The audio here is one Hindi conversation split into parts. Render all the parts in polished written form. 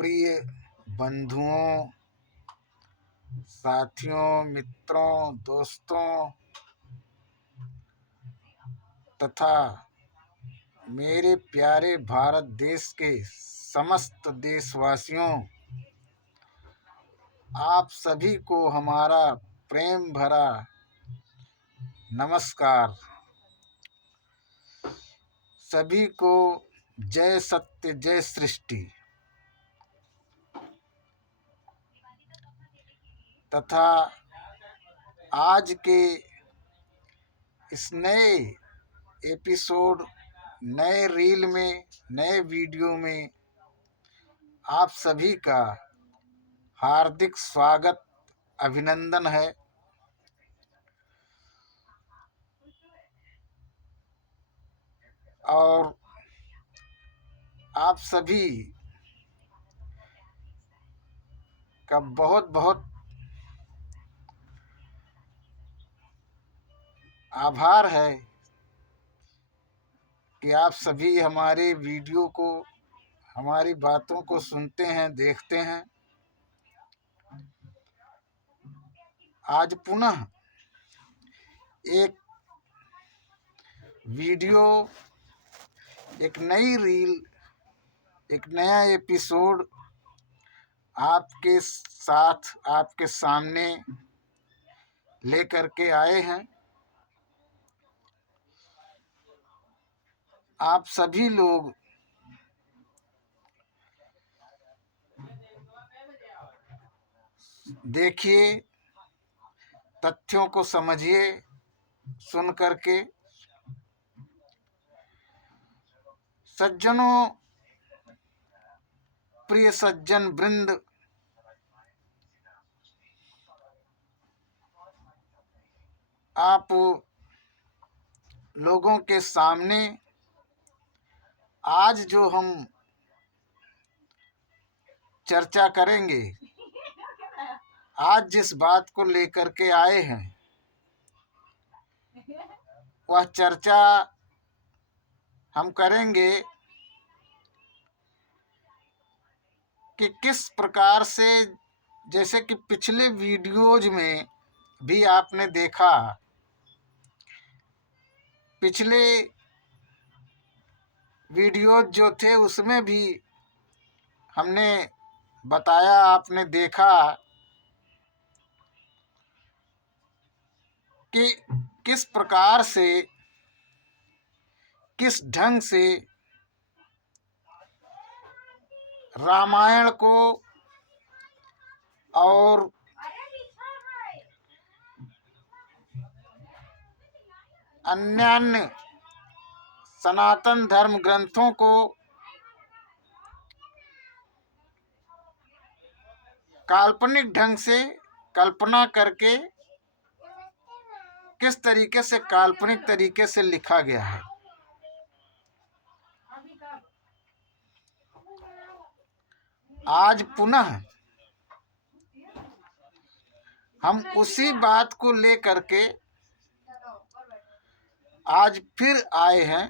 प्रिय बंधुओं, साथियों, मित्रों, दोस्तों तथा मेरे प्यारे भारत देश के समस्त देशवासियों, आप सभी को हमारा प्रेम भरा नमस्कार। सभी को जय सत्य, जय सृष्टि तथा आज के इस नए एपिसोड, नए रील में, नए वीडियो में आप सभी का हार्दिक स्वागत, अभिनंदन है। और आप सभी का बहुत बहुत आभार है कि आप सभी हमारे वीडियो को, हमारी बातों को सुनते हैं, देखते हैं। आज पुनः एक वीडियो, एक नई रील, एक नया एपिसोड आपके साथ, आपके सामने लेकर के आए हैं। आप सभी लोग देखिए, तथ्यों को समझिए, सुन करके। सज्जनों, प्रिय सज्जन वृंद, आप लोगों के सामने आज जो हम चर्चा करेंगे, आज जिस बात को लेकर के आए हैं, वह चर्चा हम करेंगे कि किस प्रकार से, जैसे कि पिछले वीडियोज में भी आपने देखा, पिछले वीडियोज जो थे उसमें भी हमने बताया, आपने देखा कि किस प्रकार से, किस ढंग से रामायण को और अन्य सनातन धर्म ग्रंथों को काल्पनिक ढंग से कल्पना करके किस तरीके से, काल्पनिक तरीके से लिखा गया है। आज पुनः हम उसी बात को लेकर के आज फिर आए हैं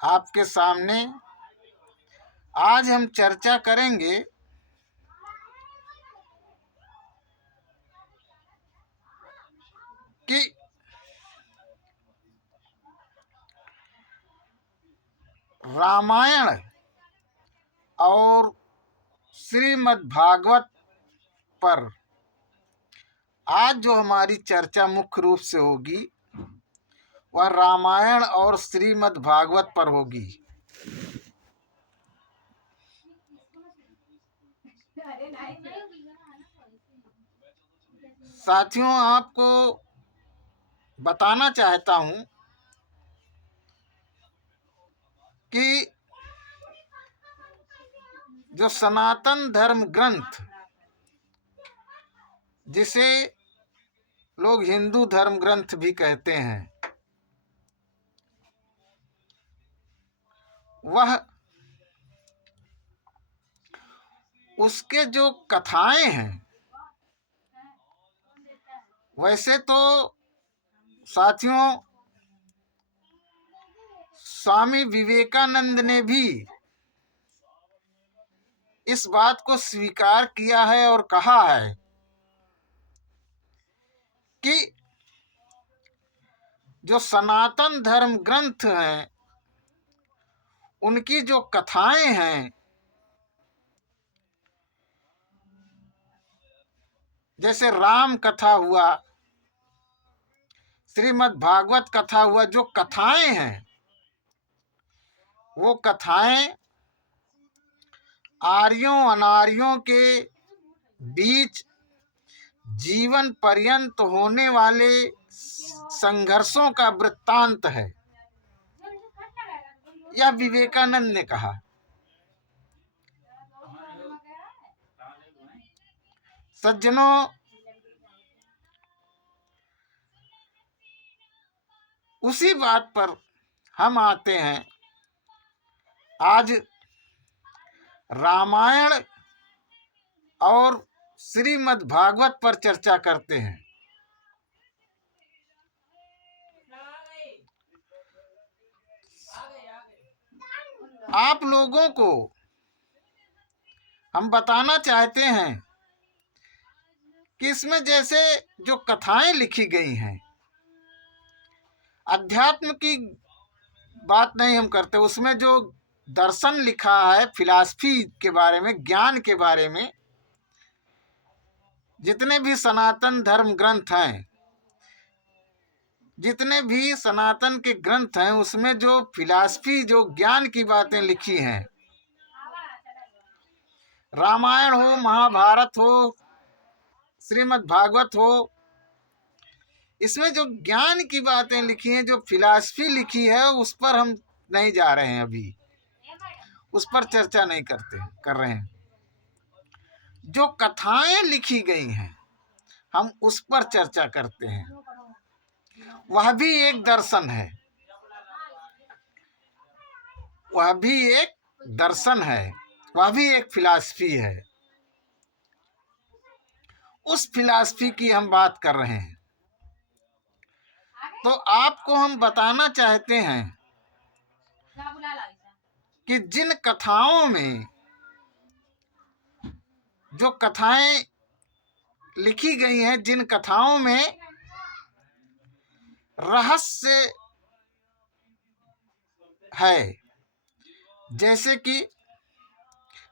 आपके सामने। आज हम चर्चा करेंगे कि रामायण और श्रीमद् भागवत पर आज जो हमारी चर्चा मुख्य रूप से होगी, वह रामायण और श्रीमद् भागवत पर होगी। साथियों, आपको बताना चाहता हूं कि जो सनातन धर्म ग्रंथ, जिसे लोग हिंदू धर्म ग्रंथ भी कहते हैं, वह उसके जो कथाएं हैं, वैसे तो साथियों स्वामी विवेकानंद ने भी इस बात को स्वीकार किया है और कहा है कि जो सनातन धर्म ग्रंथ हैं, उनकी जो कथाएं हैं, जैसे राम कथा हुआ, श्रीमद् भागवत कथा हुआ, जो कथाएं हैं, वो कथाएं आर्यों अनार्यों के बीच जीवन पर्यंत होने वाले संघर्षों का वृत्तांत है। यह विवेकानंद ने कहा। सज्जनों, उसी बात पर हम आते हैं। आज रामायण और श्रीमद् भागवत पर चर्चा करते हैं। आप लोगों को हम बताना चाहते हैं कि इसमें जैसे जो कथाएं लिखी गई हैं, अध्यात्म की बात नहीं हम करते, उसमें जो दर्शन लिखा है, फिलॉसफी के बारे में, ज्ञान के बारे में, जितने भी सनातन धर्म ग्रंथ हैं, जितने भी सनातन के ग्रंथ हैं, उसमें जो फिलॉसफी, जो ज्ञान की बातें लिखी हैं, रामायण हो, महाभारत हो, श्रीमद् भागवत हो, इसमें जो ज्ञान की बातें लिखी हैं, जो फिलॉसफी लिखी है, उस पर हम नहीं जा रहे हैं। अभी उस पर चर्चा नहीं कर रहे हैं। जो कथाएं लिखी गई हैं, हम उस पर चर्चा करते हैं। वह भी एक दर्शन है, वह भी एक दर्शन है, वह भी एक फिलॉसफी है। उस फिलॉसफी की हम बात कर रहे हैं। तो आपको हम बताना चाहते हैं कि जिन कथाओं में, जो कथाएं लिखी गई हैं, जिन कथाओं में रहस्य है, जैसे कि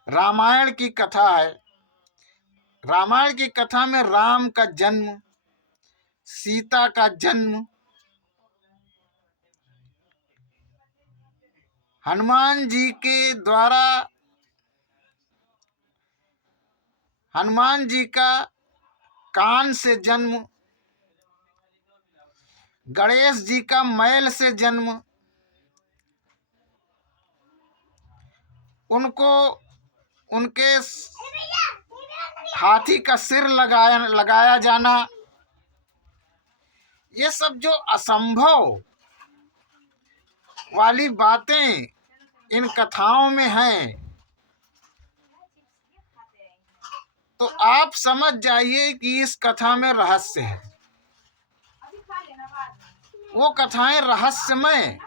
रामायण की कथा है। रामायण की कथा में राम का जन्म, सीता का जन्म, हनुमान जी के द्वारा, हनुमान जी का कान से जन्म, गणेश जी का मैल से जन्म, उनको उनके हाथी का सिर लगाया जाना, ये सब जो असंभव वाली बातें इन कथाओं में हैं, तो आप समझ जाइए कि इस कथा में रहस्य है। वो कथाएं रहस्यमय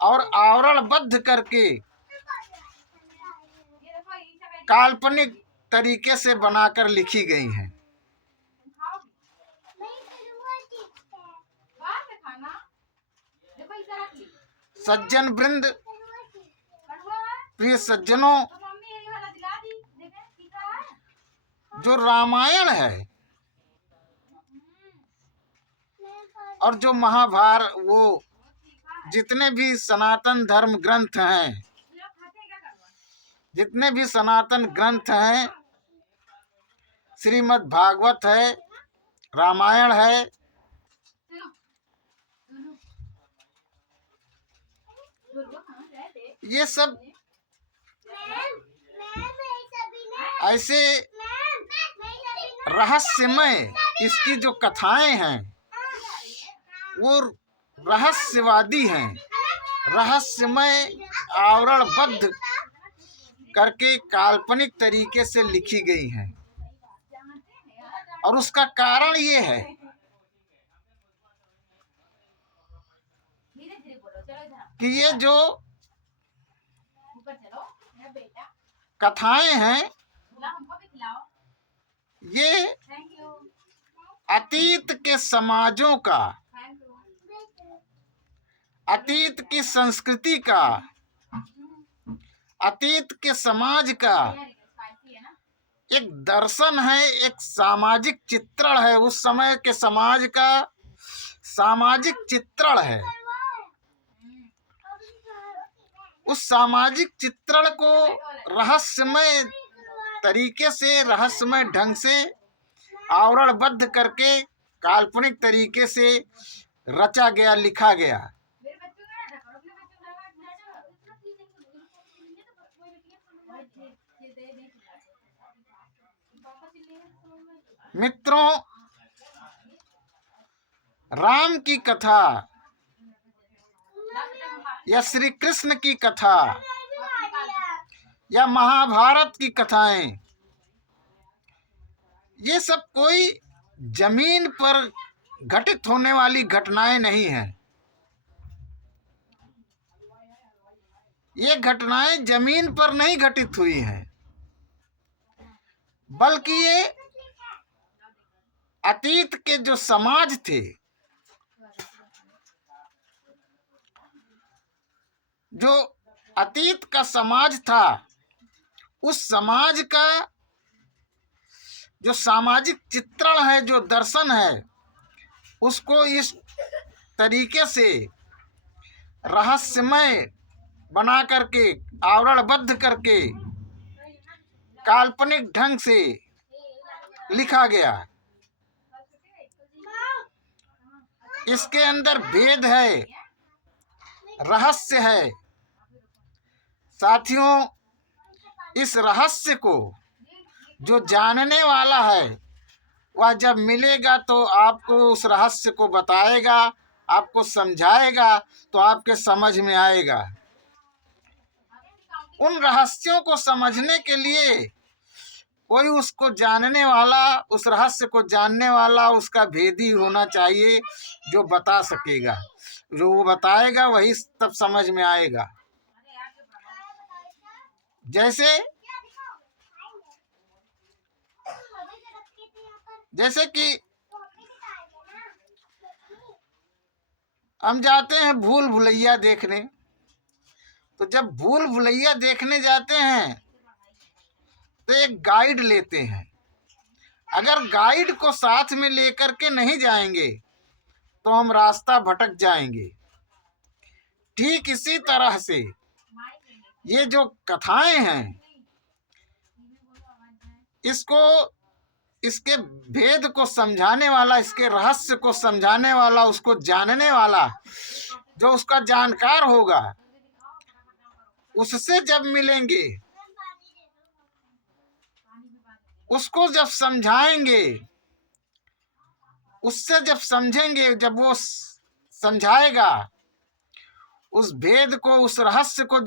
और आवरणबद्ध करके काल्पनिक तरीके से बनाकर लिखी गई हैं। सज्जन वृंद, प्रिय सज्जनों, जो रामायण है और जो महाभारत, वो जितने भी सनातन धर्म ग्रंथ हैं, जितने भी सनातन ग्रंथ हैं, श्रीमद् भागवत है, रामायण है, ये सब ऐसे रहस्यमय, इसकी जो कथाएं हैं वो रहस्यवादी हैं, रहस्यमय आवरणबद्ध करके काल्पनिक तरीके से लिखी गई हैं। और उसका कारण ये है कि ये जो कथाएं हैं ये अतीत के समाजों का, अतीत की संस्कृति का, अतीत के समाज का एक दर्शन है, एक सामाजिक चित्रण है। उस समय के समाज का सामाजिक चित्रण है। उस सामाजिक चित्रण को रहस्यमय तरीके से, रहस्यमय ढंग से आवरणबद्ध करके काल्पनिक तरीके से रचा गया, लिखा गया। मित्रों, राम की कथा या श्री कृष्ण की कथा या महाभारत की कथाएं, ये सब कोई जमीन पर घटित होने वाली घटनाएं नहीं हैं। ये घटनाएं जमीन पर नहीं घटित हुई हैं, बल्कि ये अतीत के जो समाज थे, जो अतीत का समाज था, उस समाज का जो सामाजिक चित्रण है, जो दर्शन है, उसको इस तरीके से रहस्यमय बना करके, आवरणबद्ध करके, काल्पनिक ढंग से लिखा गया। इसके अंदर भेद है, रहस्य है। साथियों, इस रहस्य को जो जानने वाला है, वह जब मिलेगा तो आपको उस रहस्य को बताएगा, आपको समझाएगा, तो आपके समझ में आएगा। उन रहस्यों को समझने के लिए कोई उसको जानने वाला, उस रहस्य को जानने वाला, उसका भेदी होना चाहिए, जो बता सकेगा। जो वो बताएगा वही तब समझ में आएगा। जैसे कि हम जाते हैं भूल भुलैया देखने, तो जब भूल भुलैया देखने जाते हैं तो एक गाइड लेते हैं। अगर गाइड को साथ में लेकर के नहीं जाएंगे तो हम रास्ता भटक जाएंगे। ठीक इसी तरह से ये जो कथाएं हैं, इसको, इसके भेद को समझाने वाला, इसके रहस्य को समझाने वाला, उसको जानने वाला, जो उसका जानकार होगा, उससे जब मिलेंगे, उसको जब समझाएंगे, उससे जब समझेंगे, जब वो समझाएगा उस भेद को, उस रहस्य को,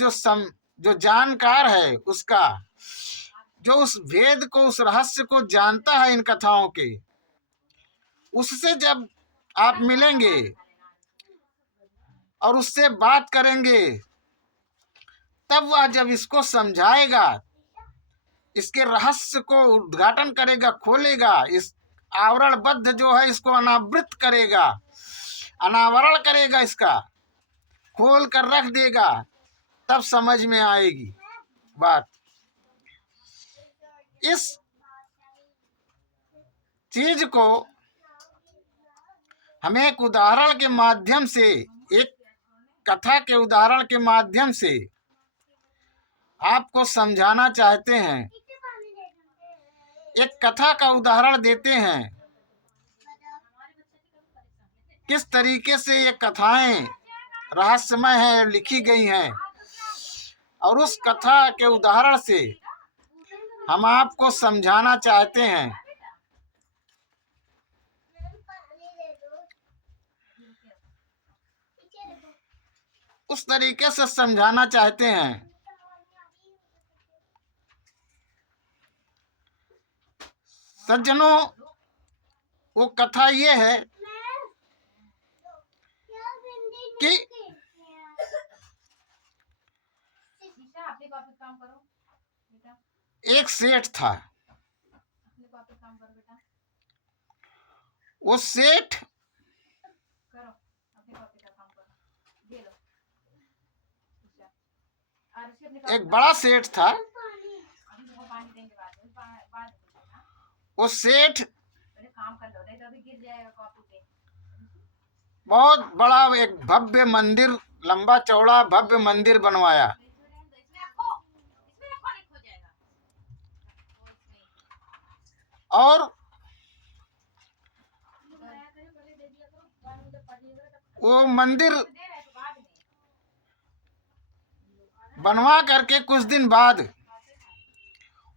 जो जानकार है उसका, जो उस भेद को, उस रहस्य को जानता है इन कथाओं के, उससे जब आप मिलेंगे और उससे बात करेंगे, तब वह जब इसको समझाएगा, इसके रहस्य को उद्घाटन करेगा, खोलेगा, इस आवरणबद्ध जो है इसको अनावृत करेगा, अनावरण करेगा, इसका खोल कर रख देगा, तब समझ में आएगी बात। इस चीज को हम एक उदाहरण के माध्यम से, एक कथा के उदाहरण के माध्यम से आपको समझाना चाहते हैं। एक कथा का उदाहरण देते हैं, किस तरीके से ये कथाएं रहस्यमय है, लिखी गई हैं, और उस कथा के उदाहरण से हम आपको समझाना चाहते हैं। उस तरीके से समझाना चाहते हैं। सज्जनों, वो कथा ये है कि एक सेठ था। वो सेठ एक बड़ा सेठ था। वो सेठ बहुत बड़ा एक भव्य मंदिर, लंबा चौड़ा भव्य मंदिर बनवाया। और वो मंदिर बनवा करके कुछ दिन बाद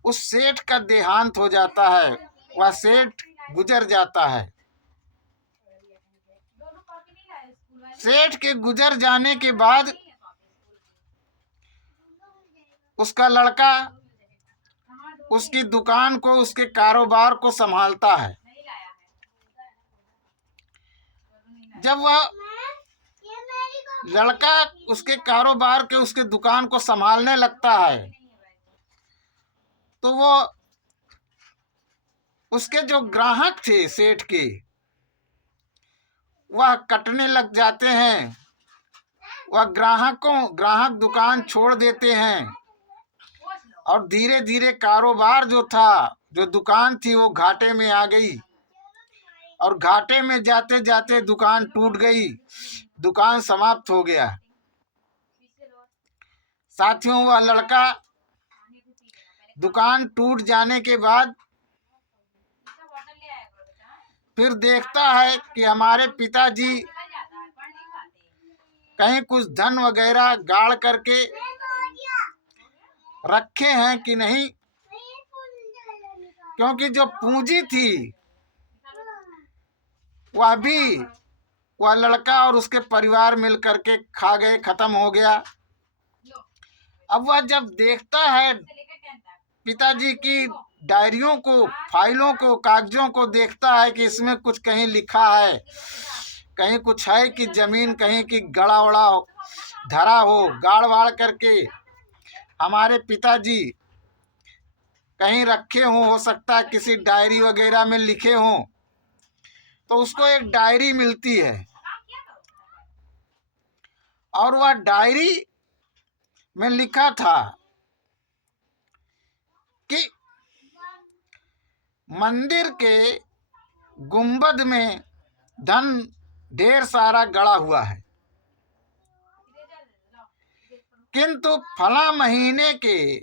उस सेठ का देहांत हो जाता है। वह सेठ गुजर जाता है। सेठ के गुजर जाने के बाद उसका लड़का उसकी दुकान को, उसके कारोबार को संभालता है। जब वह लड़का उसके कारोबार के, उसके दुकान को संभालने लगता है तो वो उसके जो ग्राहक थे सेठ के, वह कटने लग जाते हैं। वह ग्राहक दुकान छोड़ देते हैं और धीरे धीरे कारोबार जो था, जो दुकान थी, वो घाटे में आ गई। और घाटे में जाते जाते दुकान टूट गई, दुकान समाप्त हो गया। साथियों, वह लड़का दुकान टूट जाने के बाद फिर देखता है कि हमारे पिताजी कहीं कुछ धन वगैरह गाड़ करके रखे हैं कि नहीं, क्योंकि जो पूंजी थी वह लड़का और उसके परिवार मिल करके खा गए, खत्म हो गया। अब वह जब देखता है पिताजी की डायरियों को, फाइलों को, कागजों को, देखता है कि इसमें कुछ कहीं लिखा है, कहीं कुछ है कि जमीन कहीं की गड़ा उड़ा धरा हो, गाड़ वाड़ करके हमारे पिताजी कहीं रखे हों, हो सकता है किसी डायरी वगैरह में लिखे हों। तो उसको एक डायरी मिलती है और वह डायरी में लिखा था कि मंदिर के गुंबद में धन ढेर सारा गड़ा हुआ है, किंतु फला महीने के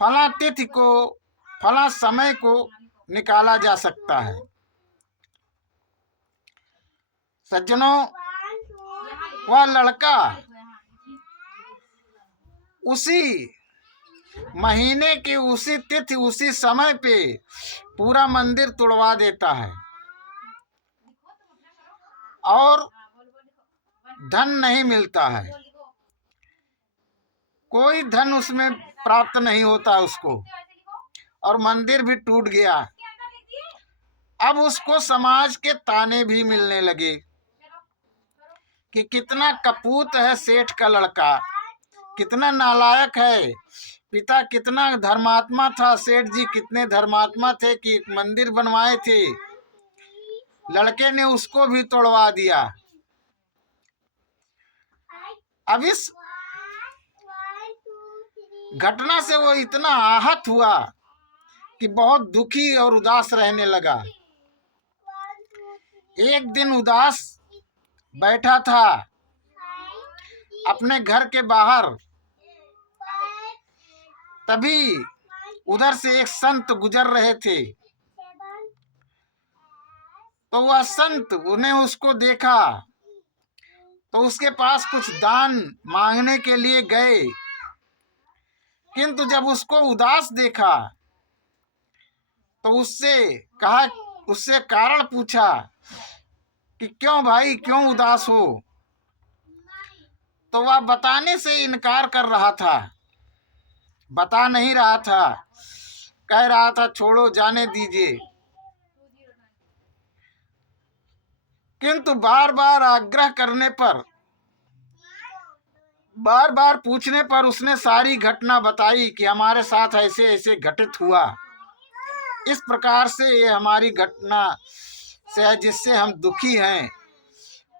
फला तिथि को, फला समय को निकाला जा सकता है। सज्जनों, वह लड़का उसी महीने की, उसी तिथि, उसी समय पे पूरा मंदिर तोड़वा देता है और धन नहीं मिलता है, कोई धन उसमें प्राप्त नहीं होता उसको, और मंदिर भी टूट गया। अब उसको समाज के ताने भी मिलने लगे कि कितना कपूत है सेठ का लड़का, कितना नालायक है। पिता कितना धर्मात्मा था, सेठ जी कितने धर्मात्मा थे कि एक मंदिर बनवाए थे, लड़के ने उसको भी तोड़वा दिया। अब इस घटना से वो इतना आहत हुआ कि बहुत दुखी और उदास रहने लगा। एक दिन उदास बैठा था अपने घर के बाहर, तभी उधर से एक संत गुजर रहे थे। तो वह संत, उन्हें उसको देखा तो उसके पास कुछ दान मांगने के लिए गए, किंतु जब उसको उदास देखा तो उससे कारण पूछा कि क्यों भाई, क्यों उदास हो। तो वह बताने से इनकार कर रहा था, बता नहीं रहा था, कह रहा था छोड़ो, जाने दीजिए। किंतु बार बार आग्रह करने पर बार बार पूछने पर उसने सारी घटना बताई कि हमारे साथ ऐसे ऐसे घटित हुआ। इस प्रकार से ये हमारी घटना से है जिससे हम दुखी हैं,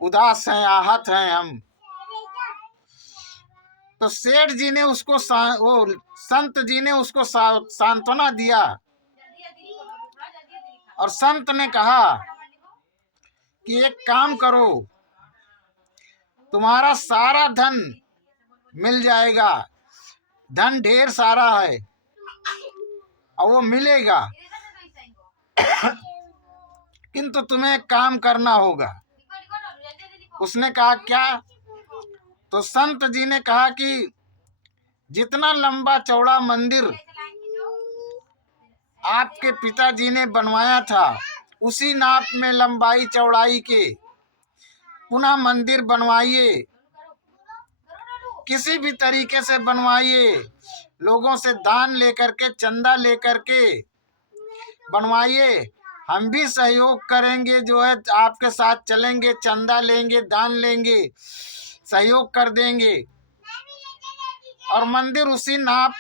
उदास हैं, आहत हैं हम। तो सेठ जी ने उसको वो संत जी ने उसको सांत्वना दिया और संत ने कहा कि एक काम करो, तुम्हारा सारा धन मिल जाएगा, धन ढेर सारा है और वो मिलेगा, किंतु तुम्हें एक काम करना होगा। उसने कहा क्या? तो संत जी ने कहा कि जितना लंबा चौड़ा मंदिर आपके पिताजी ने बनवाया था, उसी नाप में लंबाई चौड़ाई के पुनः मंदिर बनवाइए, किसी भी तरीके से बनवाइए, लोगों से दान लेकर के, चंदा लेकर के बनवाइए। हम भी सहयोग करेंगे, जो है आपके साथ चलेंगे, चंदा लेंगे, दान लेंगे, सहयोग कर देंगे और मंदिर उसी नाप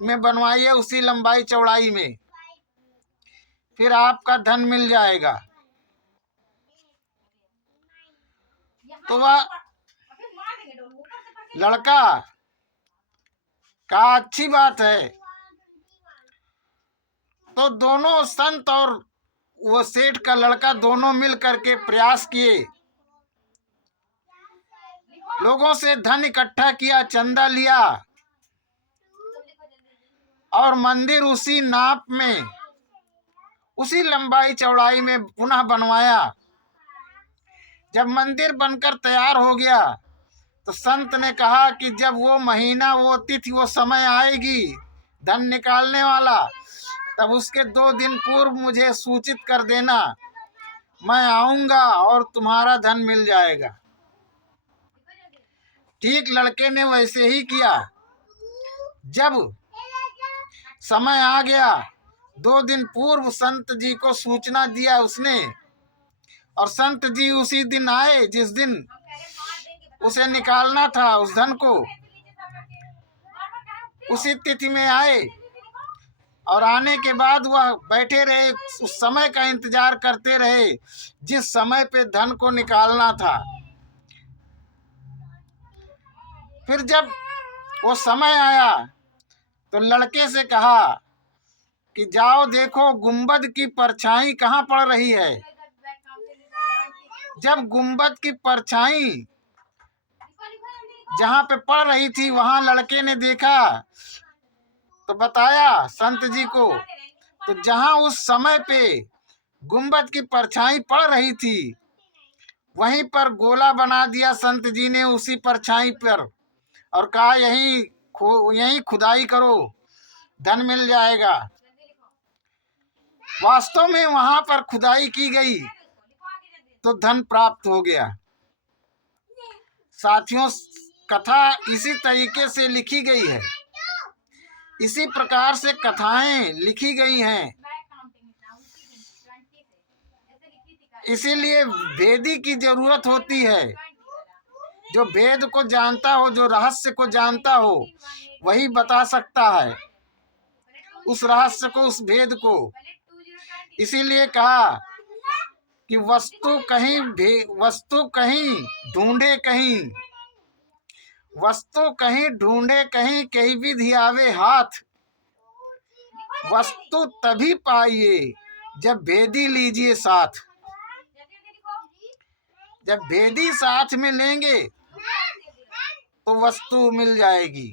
में बनवाइए, उसी लंबाई चौड़ाई में, फिर आपका धन मिल जाएगा। तो वह लड़का कहा अच्छी बात है। तो दोनों संत और वो सेठ का लड़का दोनों मिल करके प्रयास किए, लोगों से धन इकट्ठा किया, चंदा लिया और मंदिर उसी नाप में, उसी लंबाई चौड़ाई में पुनः बनवाया। जब मंदिर बनकर तैयार हो गया तो संत ने कहा कि जब वो महीना, वो तिथि, वो समय आएगी धन निकालने वाला, तब उसके 2 दिन पूर्व मुझे सूचित कर देना, मैं आऊंगा और तुम्हारा धन मिल जाएगा। ठीक लड़के ने वैसे ही किया। जब समय आ गया, 2 दिन पूर्व संत जी को सूचना दिया उसने, और संत जी उसी दिन आए जिस दिन उसे निकालना था उस धन को, उसी तिथि में आए और आने के बाद वह बैठे रहे, उस समय का इंतजार करते रहे जिस समय पे धन को निकालना था। फिर जब वो समय आया तो लड़के से कहा कि जाओ देखो गुंबद की परछाई कहाँ पड़ रही है। जब गुंबद की परछाई जहाँ पे पड़ रही थी वहां लड़के ने देखा तो बताया संत जी को, तो जहां उस समय पे गुंबद की परछाई पड़ रही थी वहीं पर गोला बना दिया संत जी ने उसी परछाई पर और कहा यही खुदाई करो, धन मिल जाएगा। वास्तव में वहां पर खुदाई की गई तो धन प्राप्त हो गया। साथियों, कथा इसी तरीके से लिखी गई है, इसी प्रकार से कथाएं लिखी गई हैं। इसीलिए वेदी की जरूरत होती है। जो वेद को जानता हो, जो रहस्य को जानता हो, वही बता सकता है उस रहस्य को, उस भेद को। इसीलिए कहा कि वस्तु कहीं ढूंढे कहीं, वस्तु कहीं ढूंढे कहीं, कहीं विधि आवे हाथ, वस्तु तभी पाइए जब भेदी लीजिए साथ। जब भेदी साथ में लेंगे तो वस्तु मिल जाएगी।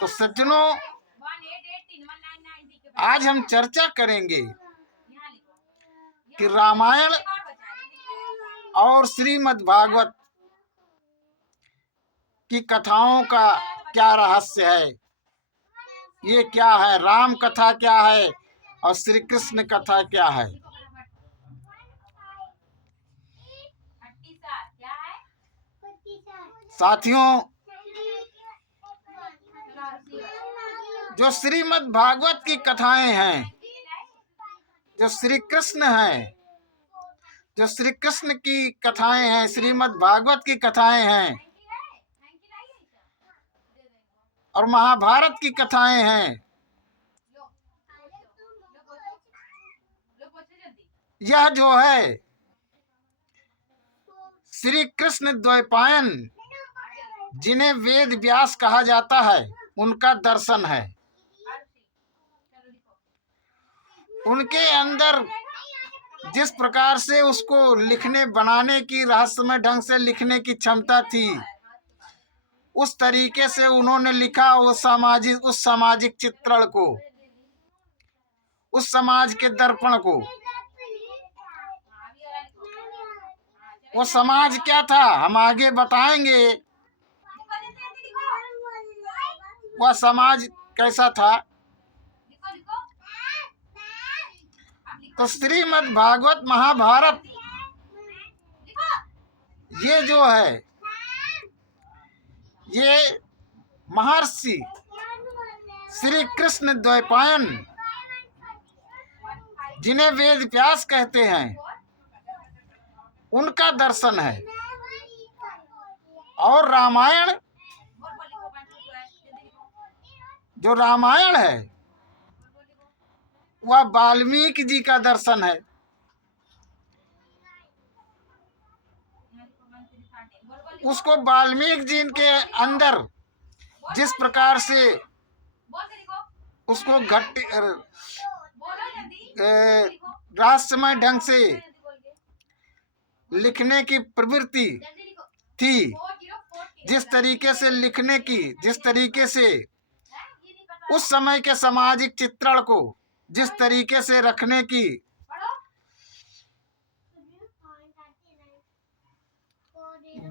तो सज्जनों, आज हम चर्चा करेंगे कि रामायण और श्रीमद् भागवत की कथाओं का क्या रहस्य है, ये क्या है, राम कथा क्या है और श्री कृष्ण कथा क्या है। साथियों, जो श्रीमद् भागवत की कथाएं हैं, जो श्री कृष्ण हैं, जो श्री कृष्ण की कथाएं हैं, श्रीमद् भागवत की कथाएं हैं और महाभारत की कथाएं हैं, यह जो है श्री कृष्ण द्वैपायन जिन्हें वेद व्यास कहा जाता है, उनका दर्शन है। उनके अंदर जिस प्रकार से उसको लिखने बनाने की, रहस्यमय ढंग से लिखने की क्षमता थी, उस तरीके से उन्होंने लिखा उस सामाजिक चित्रण को, उस समाज के दर्पण को। वो समाज क्या था हम आगे बताएंगे। वह समाज कैसा था? तो श्रीमद् भागवत महाभारत ये जो है, ये महर्षि श्री कृष्ण द्वैपायन जिन्हें वेद व्यास कहते हैं, उनका दर्शन है। और रामायण, जो रामायण है, वह वाल्मीकि जी का दर्शन है। उसको वाल्मीकि जी के अंदर जिस प्रकार से उसको रहस्यमय ढंग से लिखने की प्रवृत्ति थी, जिस तरीके से लिखने की, जिस तरीके से उस समय के सामाजिक चित्रण को जिस तरीके से रखने की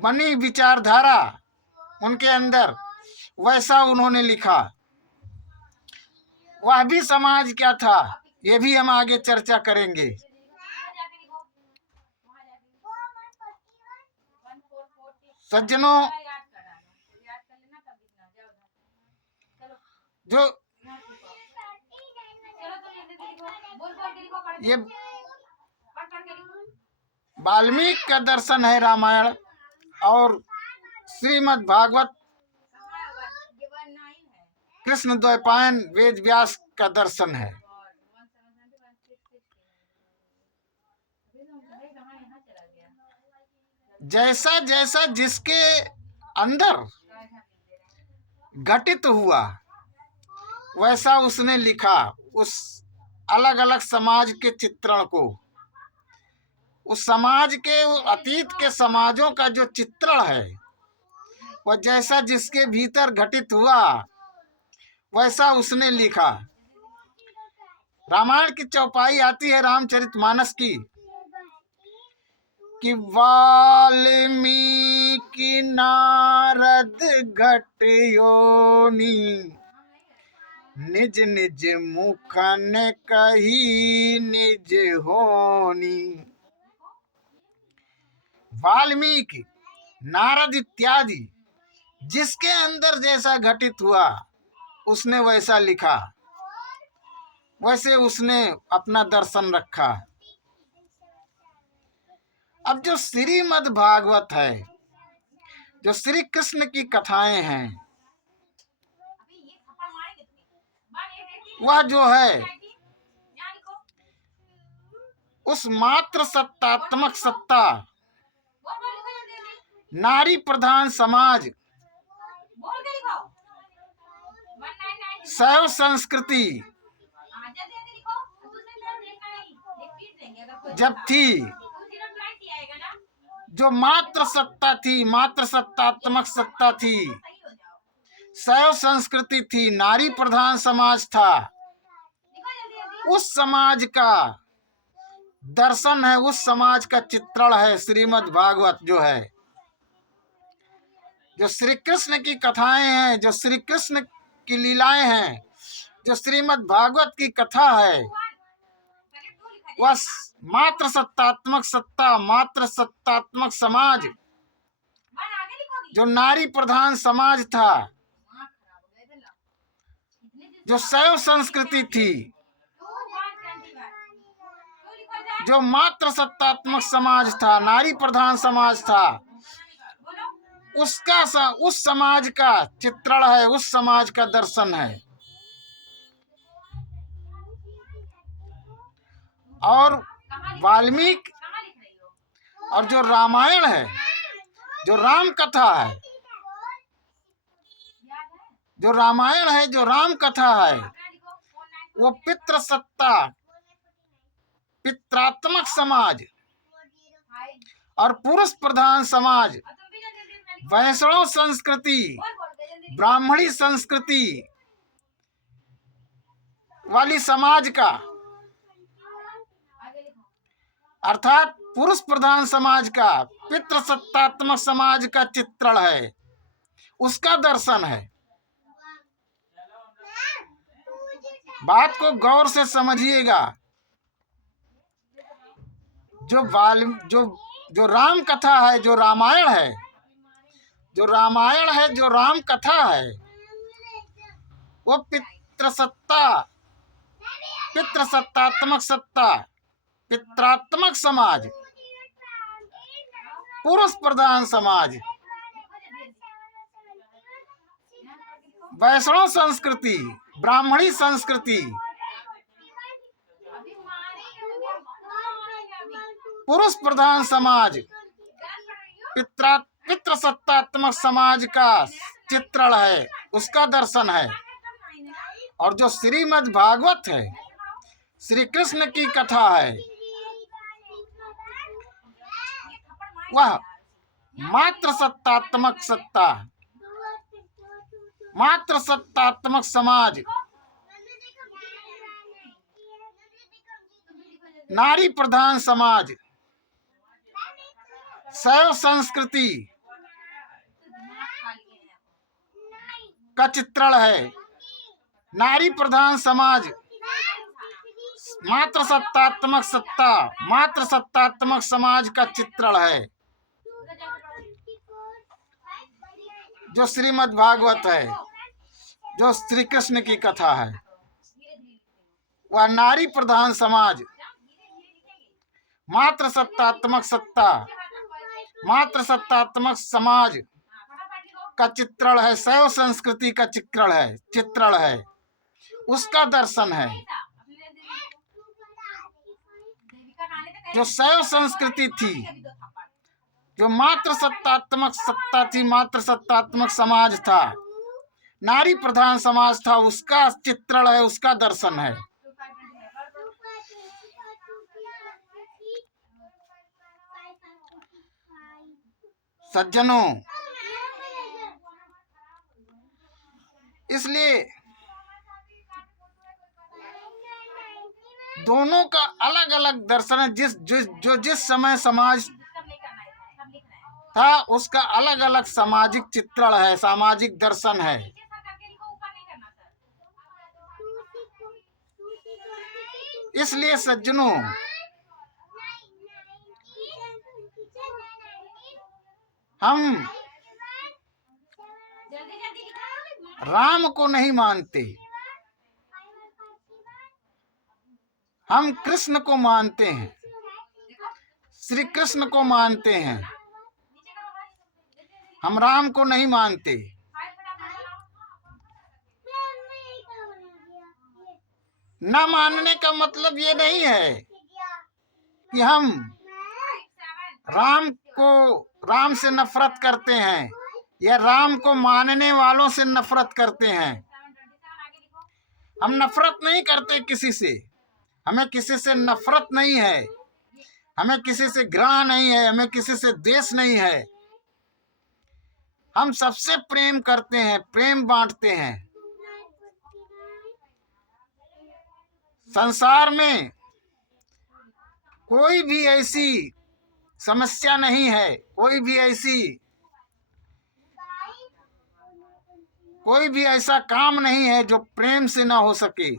बनी विचारधारा उनके अंदर, वैसा उन्होंने लिखा। वह भी समाज क्या था, ये भी हम आगे चर्चा करेंगे। सज्जनों, जो ये वाल्मीकि का दर्शन है रामायण, और श्रीमद् भागवत कृष्ण द्वैपायन वेद व्यास का दर्शन है। जैसा जैसा जिसके अंदर घटित हुआ, वैसा उसने लिखा। उस अलग अलग समाज के चित्रण को, उस समाज के, अतीत के समाजों का जो चित्रण है, वह जैसा जिसके भीतर घटित हुआ, वैसा उसने लिखा। रामायण की चौपाई आती है रामचरितमानस की, कि वाल्मीकि नारद घट योनि, निज निज मुखन कही निज होनी। वाल्मीकि, नारद इत्यादि जिसके अंदर जैसा घटित हुआ, उसने वैसा लिखा, वैसे उसने अपना दर्शन रखा। अब जो श्रीमद् भागवत है, जो श्री कृष्ण की कथाएं हैं, वह जो है उस मात्र सत्तात्मक सत्ता, नारी प्रधान समाज, शैव संस्कृति जब थी, जो मात्र सत्ता थी, मात्र सत्तात्मक सत्ता थी, शैव संस्कृति थी, नारी प्रधान समाज था, उस समाज का दर्शन है, उस समाज का चित्रण है श्रीमद् भागवत। जो है, जो श्री कृष्ण की कथाएं हैं, जो श्री कृष्ण की लीलाएं हैं, जो श्रीमद् भागवत की कथा है, वह मात्र सत्तात्मक सत्ता, मात्र सत्तात्मक समाज, जो नारी प्रधान समाज था, जो शैव संस्कृति थी, जो मात्र सत्तात्मक समाज था, नारी प्रधान समाज था, उस समाज का चित्रण है, उस समाज का दर्शन है। और वाल्मीकि और जो रामायण है, जो राम कथा है, जो रामायण है, जो राम कथा है, वो पितृसत्ता, पित्रात्मक समाज और पुरुष प्रधान समाज, वैष्णव संस्कृति, ब्राह्मणी संस्कृति वाली समाज का, अर्थात पुरुष प्रधान समाज का, पितृसत्तात्मक समाज का चित्रण है, उसका दर्शन है। बात को गौर से समझिएगा। जो राम कथा है, जो रामायण है, जो रामायण है, जो राम कथा है, वो पितृसत्तात्मक सत्ता, पित्रात्मक समाज, पुरुष प्रधान समाज, वैष्णव संस्कृति, ब्राह्मणी संस्कृति, पुरुष प्रधान समाज, पितृसत्तात्मक समाज का चित्रण है, उसका दर्शन है। और जो श्रीमद् भागवत है, श्री कृष्ण की कथा है, वह मात्र सत्तात्मक सत्ता, मात्र सत्तात्मक समाज, नारी प्रधान समाज, शैव संस्कृति का चित्रण है। नारी प्रधान समाज, मात्र सत्तात्मक सत्ता, मात्र सत्तात्मक समाज का चित्रण है। जो श्रीमद् भागवत है, जो श्री कृष्ण की कथा है, वह नारी प्रधान समाज, मात्र सत्तात्मक सत्ता, मात्र सत्तात्मक समाज का चित्रण है, शैव संस्कृति का चित्रण है, उसका दर्शन है। जो शैव संस्कृति थी, जो मात्र सत्तात्मक सत्ता थी, मात्र सत्तात्मक समाज था, नारी प्रधान समाज था, उसका चित्रण है, उसका दर्शन है। सज्जनों, इसलिए दोनों का अलग अलग दर्शन है। जिस समय समाज था, उसका अलग अलग सामाजिक चित्रण है, सामाजिक दर्शन है। इसलिए सज्जनों, हम राम को नहीं मानते, हम कृष्ण को मानते हैं, श्री कृष्ण को मानते हैं, हम राम को नहीं मानते। न मानने का मतलब ये नहीं है कि हम राम से नफरत करते हैं या राम को मानने वालों से नफरत करते हैं। हम नफरत नहीं करते किसी से, हमें किसी से नफरत नहीं है, हमें किसी से घृणा नहीं है, हमें किसी से द्वेष नहीं है। हम सबसे प्रेम करते हैं, प्रेम बांटते हैं। संसार में कोई भी ऐसी समस्या नहीं है, कोई भी ऐसा काम नहीं है जो प्रेम से ना हो सके।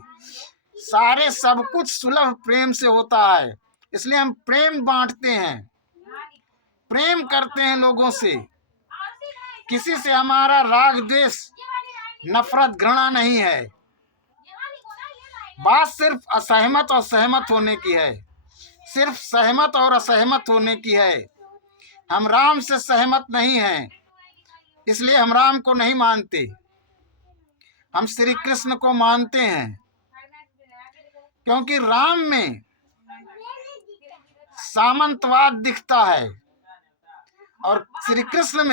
सब कुछ सुलभ प्रेम से होता है। इसलिए हम प्रेम बांटते हैं, प्रेम करते हैं लोगों से। किसी से हमारा राग द्वेष नफरत घृणा नहीं है। बात सिर्फ असहमत और सहमत होने की है। सिर्फ सहमत और असहमत होने की है। हम राम से सहमत नहीं हैं, इसलिए हम राम को नहीं मानते। हम श्री कृष्ण को मानते हैं, क्योंकि राम में सामंतवाद दिखता है और श्री कृष्ण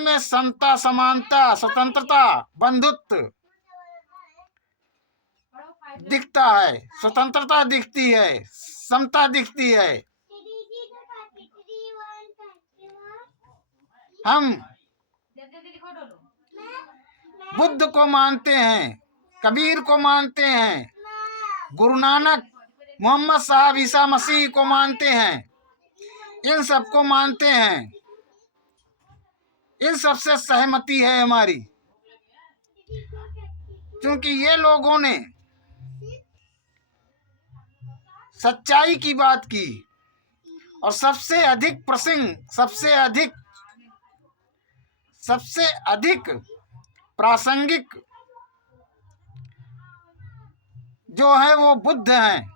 में समता, समानता, स्वतंत्रता, बंधुत्व दिखता है। स्वतंत्रता दिखती है, समता दिखती है। हम बुद्ध को मानते हैं, कबीर को मानते हैं, गुरु नानक, मोहम्मद साहब, ईसा मसीह को मानते हैं। इन सबको मानते हैं, इन सब से सहमति है हमारी, क्योंकि ये लोगों ने सच्चाई की बात की और सबसे अधिक प्रसंग, सबसे अधिक प्रासंगिक जो है वो बुद्ध हैं।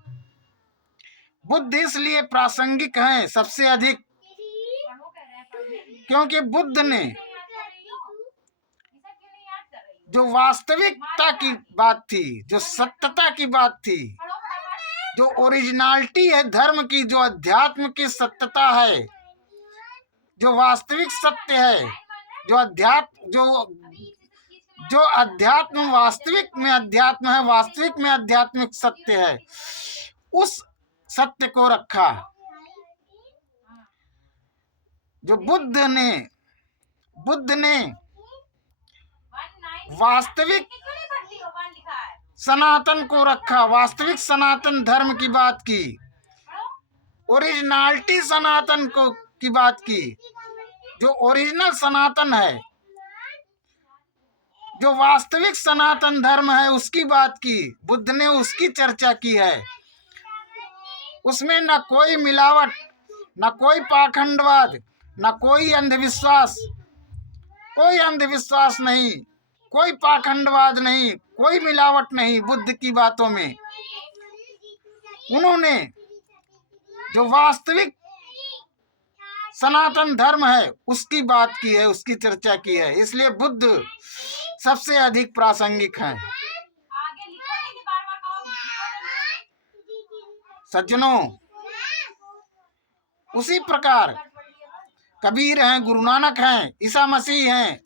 बुद्ध इसलिए प्रासंगिक हैं सबसे अधिक, क्योंकि बुद्ध ने जो वास्तविकता की बात थी, जो सत्यता की बात थी, जो ओरिजिनलिटी है धर्म की, जो अध्यात्म की सत्यता है, जो वास्तविक सत्य है, जो अध्यात्म वास्तविक में अध्यात्म है, वास्तविक में आध्यात्मिक सत्य है, उस सत्य को रखा। जो बुद्ध ने वास्तविक सनातन को रखा, वास्तविक सनातन धर्म की बात की, ओरिजिनलिटी सनातन को की बात की, जो ओरिजिनल सनातन है, जो वास्तविक सनातन धर्म है, उसकी बात की। बुद्ध ने उसकी चर्चा की है। उसमें न कोई मिलावट, न कोई पाखंडवाद, न कोई अंधविश्वास, कोई अंधविश्वास नहीं, कोई पाखंडवाद नहीं, कोई मिलावट नहीं बुद्ध की बातों में। उन्होंने जो वास्तविक सनातन धर्म है उसकी बात की है, उसकी चर्चा की है। इसलिए बुद्ध सबसे अधिक प्रासंगिक हैं। सज्जनों, उसी प्रकार कबीर हैं, गुरु नानक हैं, ईसा मसीह हैं,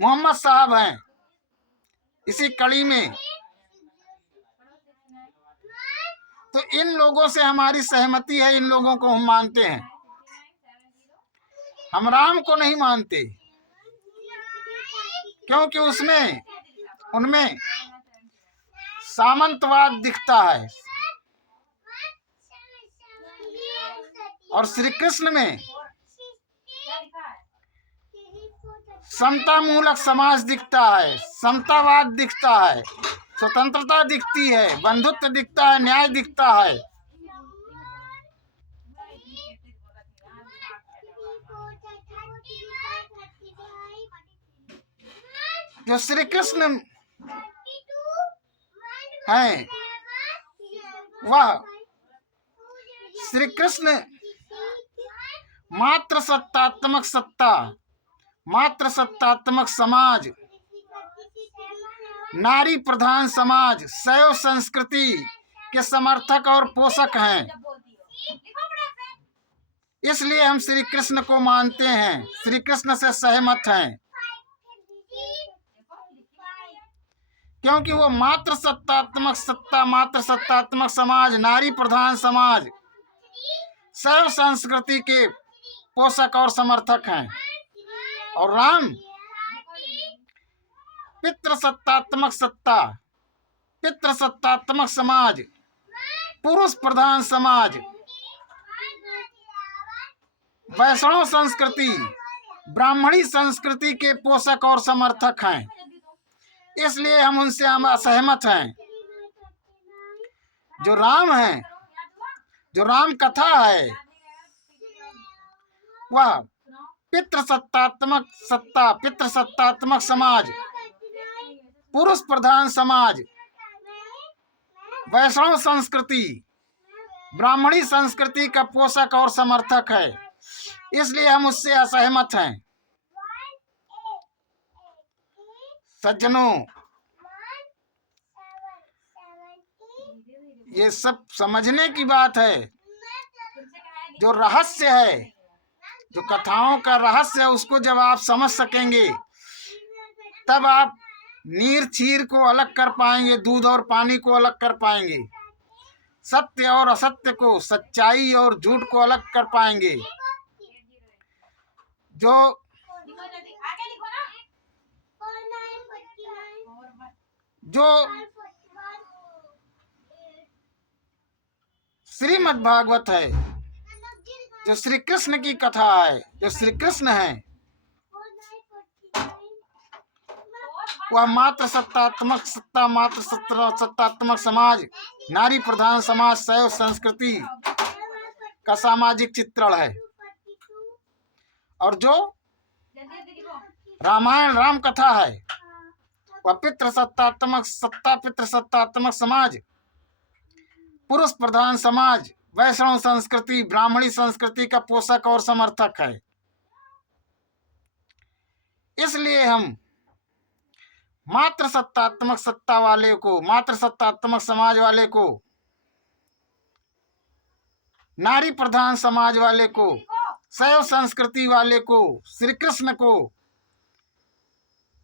मोहम्मद साहब हैं। इसी कड़ी में तो इन लोगों से हमारी सहमति है, इन लोगों को हम मानते हैं। हम राम को नहीं मानते, क्योंकि उनमें सामंतवाद दिखता है और श्री कृष्ण में समता मूलक समाज दिखता है, समतावाद दिखता है, स्वतंत्रता दिखती है, बंधुत्व दिखता है, न्याय दिखता है। जो श्री कृष्ण हैं, वह श्री कृष्ण मात्र सत्तात्मक समाज, नारी प्रधान समाज, शैव संस्कृति के समर्थक और पोषक हैं। इसलिए हम श्री कृष्ण को मानते हैं, श्री कृष्ण से सहमत हैं, क्योंकि वो मात्र सत्तात्मक समाज, नारी प्रधान समाज, शैव संस्कृति के पोषक और समर्थक हैं। और राम पितृसत्तात्मक समाज, पुरुष प्रधान समाज, वैष्णव संस्कृति, ब्राह्मणी संस्कृति के पोषक और समर्थक हैं। इसलिए हम उनसे असहमत हैं। जो राम है, जो राम कथा है, वह पितृसत्तात्मक समाज, पुरुष प्रधान समाज, वैष्णव संस्कृति ब्राह्मणी संस्कृति का पोषक और समर्थक है, इसलिए हम उससे असहमत हैं। सज्जनों, ये सब समझने की बात है। जो रहस्य है, जो कथाओं का रहस्य है, उसको जब आप समझ सकेंगे तब आप नीर चीर को अलग कर पाएंगे, दूध और पानी को अलग कर पाएंगे, सत्य और असत्य को, सच्चाई और झूठ को अलग कर पाएंगे। जो श्रीमद् भागवत है, जो श्री कृष्ण की कथा है, जो श्री कृष्ण है, वह मात्र सत्तात्मक समाज, नारी प्रधान समाज, शैव संस्कृति का सामाजिक चित्रण है। और जो रामायण राम कथा है, वह पितृ सत्तात्मक समाज, पुरुष प्रधान समाज, वैष्णव संस्कृति, ब्राह्मणी संस्कृति का पोषक और समर्थक है। इसलिए हम मात्र सत्तात्मक सत्ता वाले को, मात्र सत्तात्मक समाज वाले को, नारी प्रधान समाज वाले को, शैव संस्कृति वाले को, श्री कृष्ण को,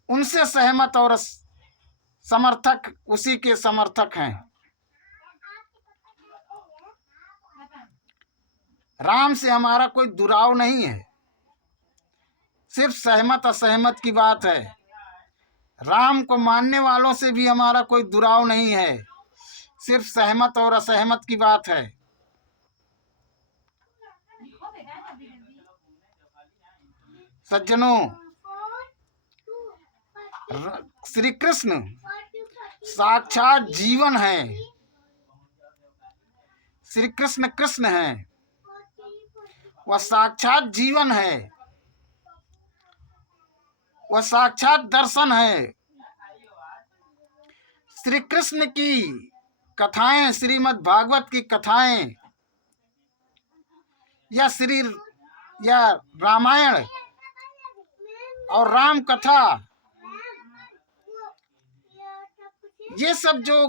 उनसे सहमत और समर्थक, उसी के समर्थक हैं। राम से हमारा कोई दुराव नहीं है, सिर्फ सहमत असहमत की बात है। राम को मानने वालों से भी हमारा कोई दुराव नहीं है, सिर्फ सहमत और असहमत की बात है। सज्जनों, श्री कृष्ण साक्षात जीवन है। श्री कृष्ण कृष्ण है, वह साक्षात जीवन है, वह साक्षात दर्शन है। श्री कृष्ण की कथाएं, श्रीमद् भागवत की कथाएं या रामायण और राम कथा, ये सब जो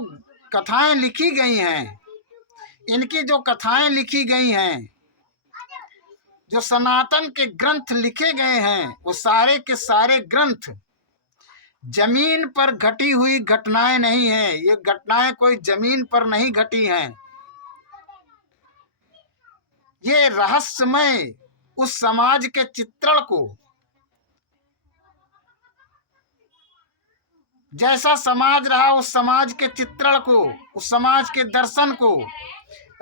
कथाएं लिखी गई हैं, इनकी जो कथाएं लिखी गई हैं, जो सनातन के ग्रंथ लिखे गए हैं, वो सारे के सारे ग्रंथ जमीन पर घटी हुई घटनाएं नहीं हैं। ये घटनाएं कोई जमीन पर नहीं घटी हैं। ये रहस्यमय उस समाज के चित्रण को, जैसा समाज रहा उस समाज के चित्रण को, उस समाज के दर्शन को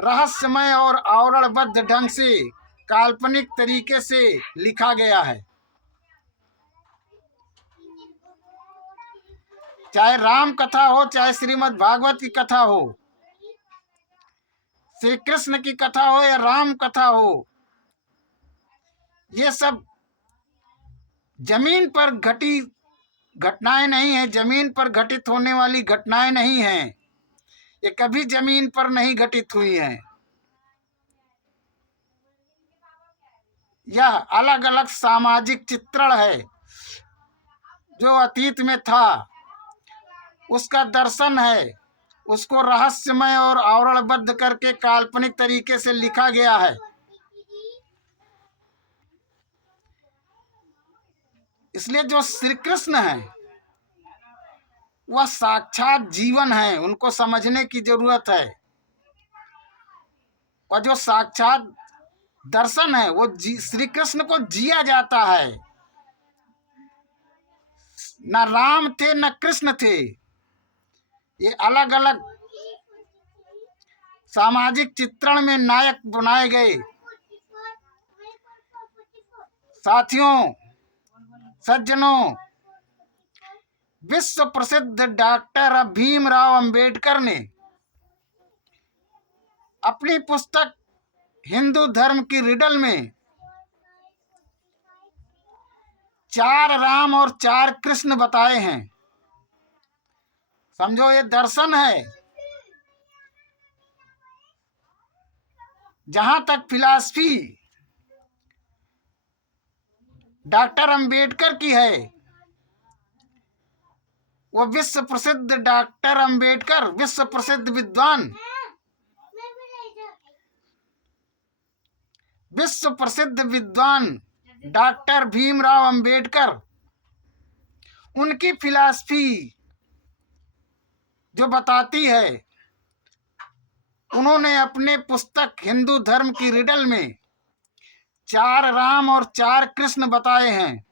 रहस्यमय और आवरणबद्ध ढंग से, काल्पनिक तरीके से लिखा गया है। चाहे राम कथा हो, चाहे श्रीमद् भागवत की कथा हो, श्री कृष्ण की कथा हो या राम कथा हो, ये सब जमीन पर घटी घटनाएं नहीं है, जमीन पर घटित होने वाली घटनाएं नहीं हैं। ये कभी जमीन पर नहीं घटित हुई हैं। यह अलग अलग सामाजिक चित्रण है, जो अतीत में था उसका दर्शन है, उसको रहस्यमय और आवरणबद्ध करके काल्पनिक तरीके से लिखा गया है। इसलिए जो श्री कृष्ण है वह साक्षात जीवन है, उनको समझने की जरूरत है। और जो साक्षात दर्शन है वो श्री कृष्ण को जिया जाता है। न राम थे न कृष्ण थे, ये अलग अलग सामाजिक चित्रण में नायक बनाए गए। साथियों, सज्जनों, विश्व प्रसिद्ध डॉक्टर भीमराव अंबेडकर ने अपनी पुस्तक हिंदू धर्म की रिडल में 4 राम और 4 कृष्ण बताए हैं। समझो, ये दर्शन है, जहां तक फिलॉसफी डॉक्टर अंबेडकर की है, वो विश्व प्रसिद्ध डॉक्टर अंबेडकर, विश्व प्रसिद्ध विद्वान, विश्व प्रसिद्ध विद्वान डॉक्टर भीमराव अंबेडकर, उनकी फिलॉसफी जो बताती है, उन्होंने अपने पुस्तक हिंदू धर्म की रिडल में 4 राम और 4 कृष्ण बताए हैं।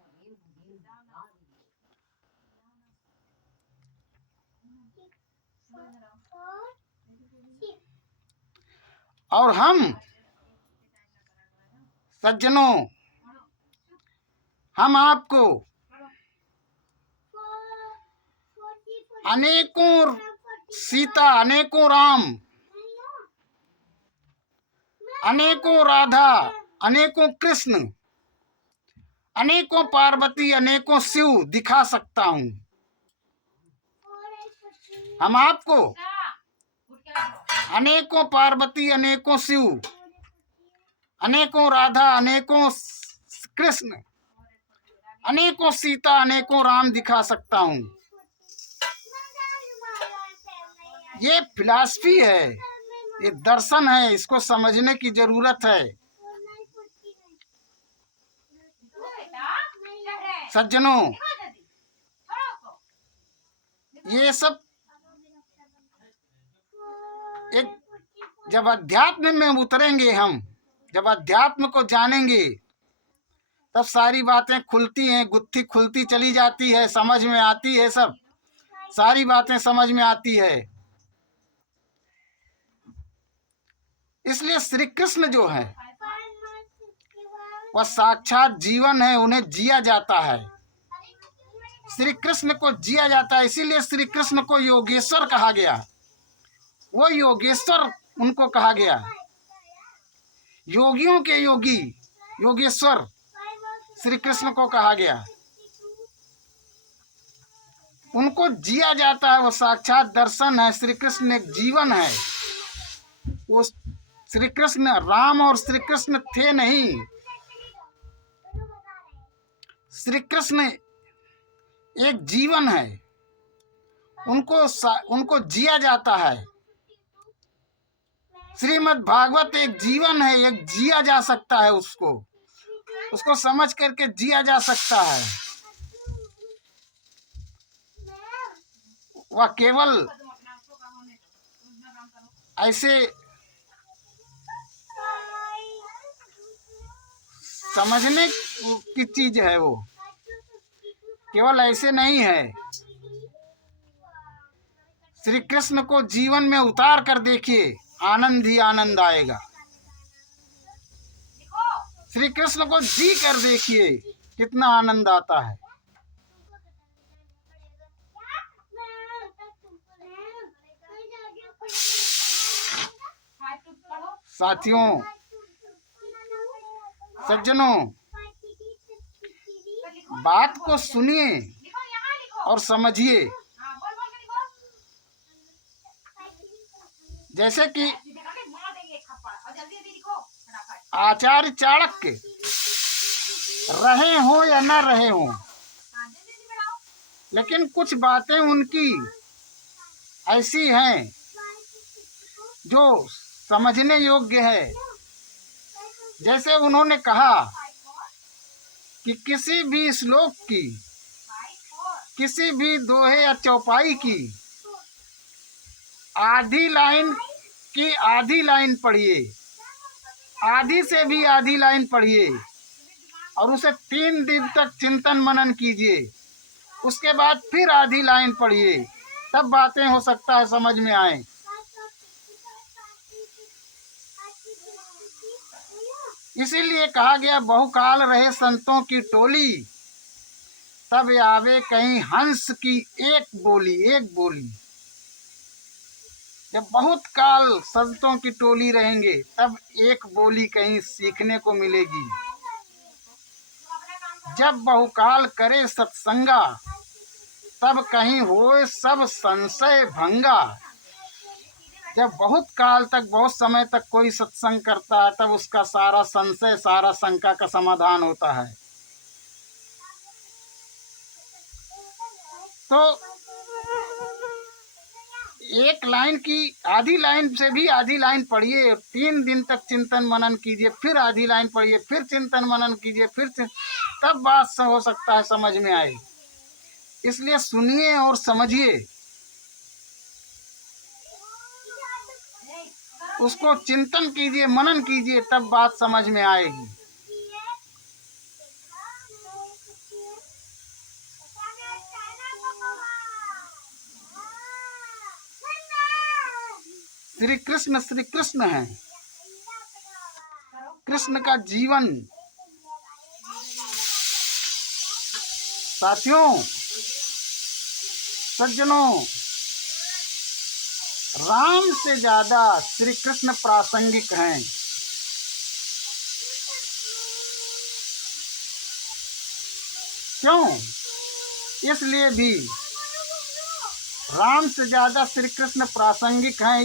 और हम सज्जनों, हम आपको अनेकों सीता, अनेकों राम, अनेकों राधा, अनेकों कृष्ण, अनेकों पार्वती, अनेकों शिव दिखा सकता हूं। हम आपको अनेकों पार्वती, अनेकों शिव, अनेकों राधा, अनेकों कृष्ण, अनेकों सीता, अनेकों राम दिखा सकता हूं। ये फिलॉसफी है, ये दर्शन है, इसको समझने की जरूरत है। सज्जनों, ये सब एक, जब अध्यात्म में उतरेंगे हम, जब अध्यात्म को जानेंगे, तब सारी बातें खुलती हैं, गुत्थी खुलती चली जाती है, समझ में आती है, सब सारी बातें समझ में आती है। इसलिए श्री कृष्ण जो है वह साक्षात जीवन है, उन्हें जिया जाता है। श्री कृष्ण को जिया जाता है, इसीलिए श्री कृष्ण को योगेश्वर कहा गया। वो योगेश्वर उनको कहा गया, योगियों के योगी, योगेश्वर श्री कृष्ण को कहा गया। उनको जिया जाता है, वो साक्षात दर्शन है। श्री कृष्ण एक जीवन है। वो श्री कृष्ण राम और श्री कृष्ण थे नहीं, श्री कृष्ण एक जीवन है, उनको जिया जाता है। श्रीमद् भागवत एक जीवन है, एक जिया जा सकता है, उसको समझ करके जिया जा सकता है। वह केवल ऐसे समझने की चीज है, वो केवल ऐसे नहीं है। श्री कृष्ण को जीवन में उतार कर देखिए, आनंद ही आनंद आएगा। श्री कृष्ण को जी कर देखिए, कितना आनंद आता है। साथियों, सज्जनों, बात को सुनिए और समझिए। जैसे कि आचार्य चाणक्य रहे हो या न रहे हो, लेकिन कुछ बातें उनकी ऐसी हैं जो समझने योग्य है। जैसे उन्होंने कहा कि किसी भी श्लोक की, किसी भी दोहे या चौपाई की आधी लाइन पढ़िए, आधी से भी आधी लाइन पढ़िए और उसे 3 दिन तक चिंतन मनन कीजिए। उसके बाद फिर आधी लाइन पढ़िए, तब बातें हो सकता है समझ में आए। इसीलिए कहा गया, बहुकाल रहे संतों की टोली, तब आवे कहीं हंस की एक बोली, एक बोली। जब बहुत काल संतों की टोली रहेंगे, तब एक बोली कहीं सीखने को मिलेगी। जब बहुकाल करे सत्संगा, तब कहीं होए सब संशय भंगा। जब बहुत काल तक, बहुत समय तक कोई सत्संग करता है, तब उसका सारा संशय, सारा शंका का समाधान होता है। तो एक लाइन की आधी लाइन से भी आधी लाइन पढ़िए, 3 दिन तक चिंतन मनन कीजिए, फिर आधी लाइन पढ़िए, फिर चिंतन मनन कीजिए, तब बात हो सकता है समझ में आए। इसलिए सुनिए और समझिए, उसको चिंतन कीजिए, मनन कीजिए, तब बात समझ में आएगी। श्री कृष्ण है, कृष्ण का जीवन। साथियों, सज्जनों, राम से ज्यादा श्री कृष्ण प्रासंगिक हैं। क्यों? इसलिए भी राम से ज्यादा श्री कृष्ण प्रासंगिक हैं,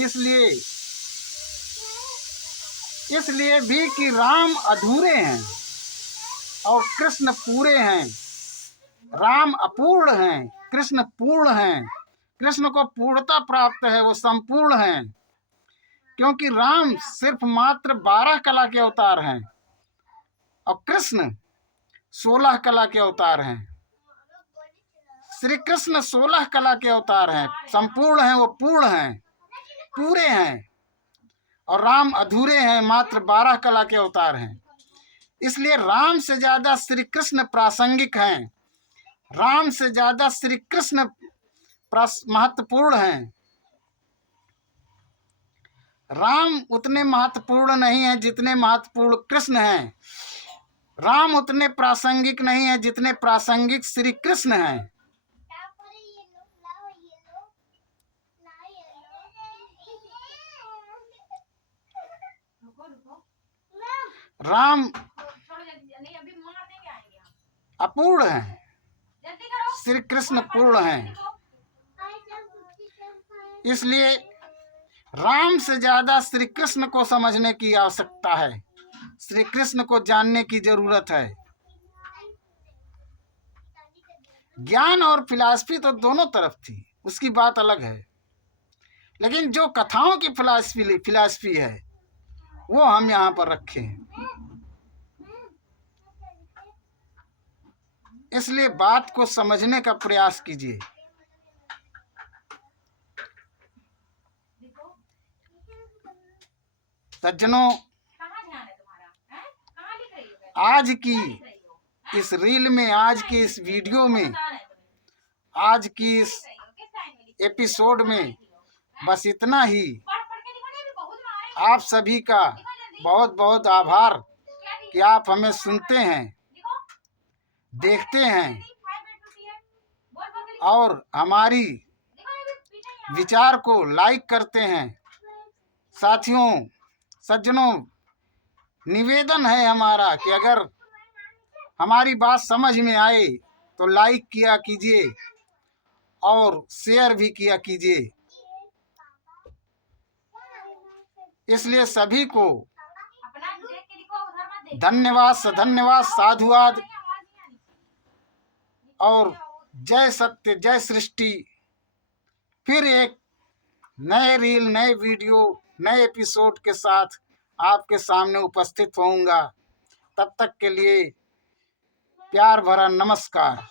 इसलिए भी कि राम अधूरे हैं और कृष्ण पूरे हैं। राम अपूर्ण हैं, कृष्ण पूर्ण हैं। कृष्ण को पूर्णता प्राप्त है, वो संपूर्ण हैं। क्योंकि राम सिर्फ मात्र 12 कला के अवतार हैं और कृष्ण 16 कला के अवतार हैं। श्री कृष्ण 16 कला के अवतार हैं, संपूर्ण हैं, वो पूर्ण हैं, पूरे हैं। और राम अधूरे हैं, मात्र 12 कला के अवतार हैं। इसलिए राम से ज्यादा श्री कृष्ण प्रासंगिक हैं, राम से ज्यादा श्री कृष्ण महत्वपूर्ण हैं। राम उतने महत्वपूर्ण नहीं है जितने महत्वपूर्ण कृष्ण हैं। राम उतने प्रासंगिक नहीं है जितने प्रासंगिक श्री कृष्ण हैं। राम अपूर्ण है, श्री कृष्ण पूर्ण है। इसलिए राम से ज्यादा श्री कृष्ण को समझने की आवश्यकता है, श्री कृष्ण को जानने की जरूरत है। ज्ञान और फिलॉसफी तो दोनों तरफ थी, उसकी बात अलग है। लेकिन जो कथाओं की फिलॉसफी है, वो हम यहाँ पर रखे हैं। इसलिए बात को समझने का प्रयास कीजिए। सज्जनों, आज की इस रील में, आज की इस वीडियो में, आज की इस एपिसोड में बस इतना ही। आप सभी का बहुत बहुत आभार कि आप हमें सुनते हैं, देखते हैं और हमारी विचार को लाइक करते हैं। साथियों, सज्जनों, निवेदन है हमारा कि अगर हमारी बात समझ में आए तो लाइक किया कीजिए और शेयर भी किया कीजिए। इसलिए सभी को धन्यवाद, धन्यवाद, साधुवाद और जय सत्य, जय सृष्टि। फिर एक नए रील, नए वीडियो, नए एपिसोड के साथ आपके सामने उपस्थित होऊंगा। तब तक के लिए प्यार भरा नमस्कार।